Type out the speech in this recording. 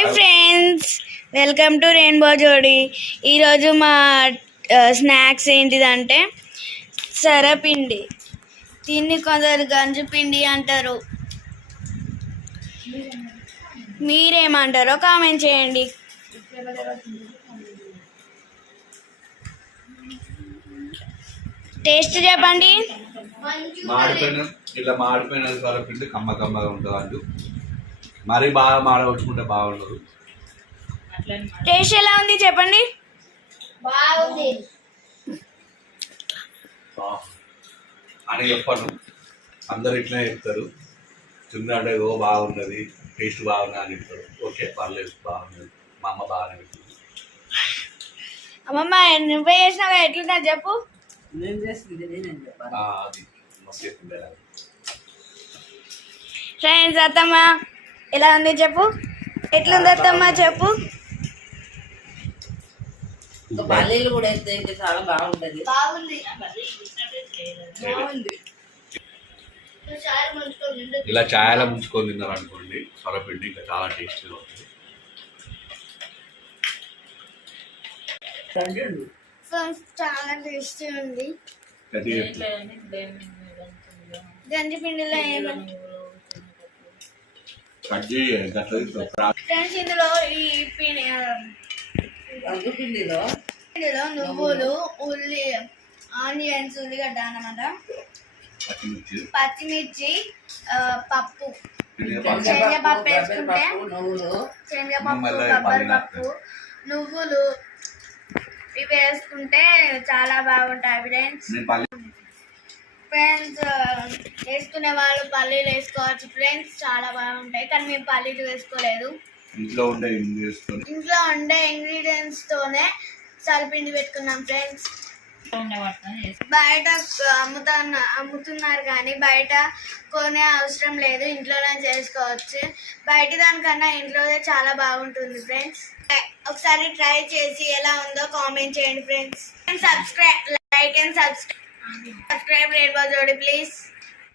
Hi friends welcome to Rainbow Jodi ఈరోజు మా snacks ఏంటిదంటే సరపిండి. దీన్ని కొందరు గంజు పిండి అంటారు. మీరేమంటారో కామెంట్ చేయండి. టేస్ట్ చెప్పండి. మాడిపోయిన ఇట్లా మాడిపోయిన సరపిండి కమ్మ కమ్మగా ఉంటుంది అంటూ మరీ బాగా మాడవచ్చుకుంటే బాగుండదు. టేస్ట్ ఎలా ఉంది చెప్పండి? అని చెప్పను. అందరు ఇట్లనే చెప్తారు. తిన్నాడే ఓ బాగున్నది టేస్ట్ బాగున్నా అని చెప్తారు. ఓకే పర్లేదు బాగున్నది. మా అమ్మ బాగానే పెట్టింది అమ్మమ్మ నువ్వే చేసినావు? ఎట్లున్నా చెప్పు. నేను చేసింది నేనేం చెప్పాలి? ఆ, అది మస్తు చెప్పింది అది. ఫ్రెండ్స్ అత్తమ్మ. ఎలా ఉంది చెప్పు? ఎట్లుంది అత్తమ్మ చెప్పు? ఇంకా పల్లీలు కూడా వేస్తే ఇంకా చాలా బాగుంటది. బాగుంది. బాగుంది. ఇలా ఛాయలా ముంచుకొని తిన్నారు అనుకోండి సొరపిండి ఇంకా చాలా టేస్టీగా ఉంటుంది. చాలా టేస్టీ ఉంది. గట్టిగా చెప్పు. గంజి పిండిలో ఏమన్నా కట్ చేయి గట్ల ఫ్రెండ్స్ ఇందులో ఈ పిండి రంగు పిండిలో? పిండిలో నువ్వులు ఉల్లి ఆనియన్స్ ఉల్లిగడ్డ అన్నమాట. పచ్చిమిర్చి. పప్పు. శనగపప్పు. వేసుకుంటే శనగపప్పు కొబ్బరి పప్పు నువ్వులు. ఇవి వేసుకుంటే చాలా బాగుంటాయి ఫ్రెండ్స్. ఫ్రెండ్స్ వేసుకునే వాళ్ళు పల్లీలు వేసుకోవచ్చు. ఫ్రెండ్స్ చాలా బాగుంటాయి కానీ మేము పల్లీలు వేసుకోలేదు. ఇంట్లో ఉండే ఇంట్లో ఉండే ఇంగ్రీడియంట్స్ తోనే సరిపిండి పెట్టుకున్నాం ఫ్రెండ్స్ బయట అమ్ముతున్న అమ్ముతున్నారు కానీ బయట కొనే అవసరం లేదు ఇంట్లోనే చేసుకోవచ్చు. బయట దానికన్నా ఇంట్లోనే చాలా బాగుంటుంది ఫ్రెండ్స్ ఒకసారి ట్రై చేసి ఎలా ఉందో కామెంట్ చేయండి friends subscribe like and subscribe subscribe rate బాజోడి please